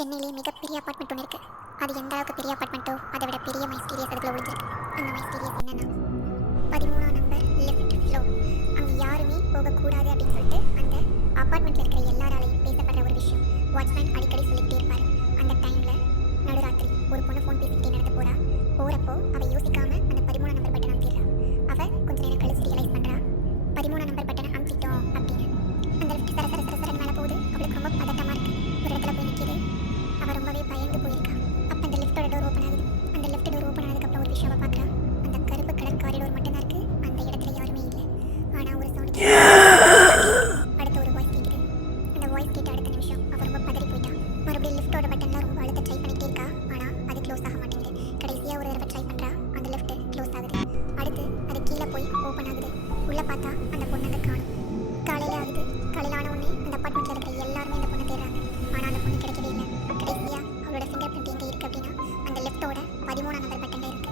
சென்னையிலேயே மிகப்பெரிய அப்பார்ட்மெண்ட் ஒன்று இருக்குது. அது எந்த அளவுக்கு பெரிய அப்பார்ட்மெண்ட்டோ அதை விட பெரிய மைஸ்டீரியஸ் அதுக்குள்ள ஒழிஞ்சிருக்கு. அந்த மைஸ்டீரியஸ் என்னன்னா 13ஆம் நம்பர் லெஃப்ட் ஃப்ளோர். அங்கே யாருமே போகக்கூடாது அப்படின்னு சொல்லிட்டு அந்த அப்பார்ட்மெண்ட்டில் இருக்கிற எல்லாராலையும் பேசப்படுற ஒரு விஷயம். வாட்ச்மேன் அடிக்கடி சொல்லிக்கிட்டே இருப்பார். அந்த டைமில் நடுராத்திரி ஒரு பொண்ணு ஃபோன் பேசிக்கிட்டே நடந்து போகிறப்போ அவள் யோசிக்காம அந்த 13ஆம் நம்பர் பட்டனை அமுத்திடுறா. அவள் கொஞ்சம் நேரம் கழிச்சு ரியலைஸ் பண்ணுறா 13ஆம் நம்பர் பட்டனை அமுத்திட்டோம் அப்படின்னு. அந்த லிஃப்ட் சர சர சர சரன்னு மேலே போகுது. அவளுக்கு ரொம்ப பதட்டமாக இருக்குது. ஒரு இடத்துல போய் நிற்கிது. அவள் ரொம்பவே பயந்து போயிருக்கா. அப்போ அந்த லிஃப்ட்டோட டோர் ஓப்பன் ஆகுது. அந்த லிஃப்ட் டோர் ஓப்பன் ஆனதுக்கப்புறம் ஒரு விஷயம் அவள் பார்க்குறா. அந்த கருப்பு கலர் காரிடோர் மட்டும்தான் இருக்குது. அந்த இடத்துல யாருமே இல்லை. ஆனால் ஒரு சவுண்ட் அடுத்த ஒரு வாய்ஸ் கேட்குது. அந்த வாய்ஸ் கேட்ட அடுத்த நிமிஷம் அவள் ரொம்ப பதறி போயிட்டான். மறுபடியும் லிஃப்ட்டோட பட்டன்லாம் ரொம்ப அழுத்த ட்ரை பண்ணிகிட்டே இருக்கா. ஆனால் அது க்ளோஸ் ஆக மாட்டேங்குது. கடைசியாக ஒரு தடவை ட்ரை பண்ணுறா. அந்த லிஃப்ட் க்ளோஸ் ஆகுது. அடுத்து அது கீழே போய் ஓப்பன் ஆகுது. உள்ளே பார்த்தா அந்த பொண்ணு அங்கே காணும். காலையில் ஆகுது. காலையில் ஆன உடனே அந்த அப்பார்ட்மெண்ட்டில் இருக்கிற எல்லாருமே அந்த பொண்ணை தேடுறாங்க. ஆனால் அந்த பொண்ணு கிடைக்கவே இல்லை. கடைசியாக அவளோட ஃபிங்கர் பிரிண்ட் எங்கே இருக்குது அப்படின்னா அந்த லிஃப்ட்டோட 13ஆம் நம்பர் பட்டனில் இருக்குது.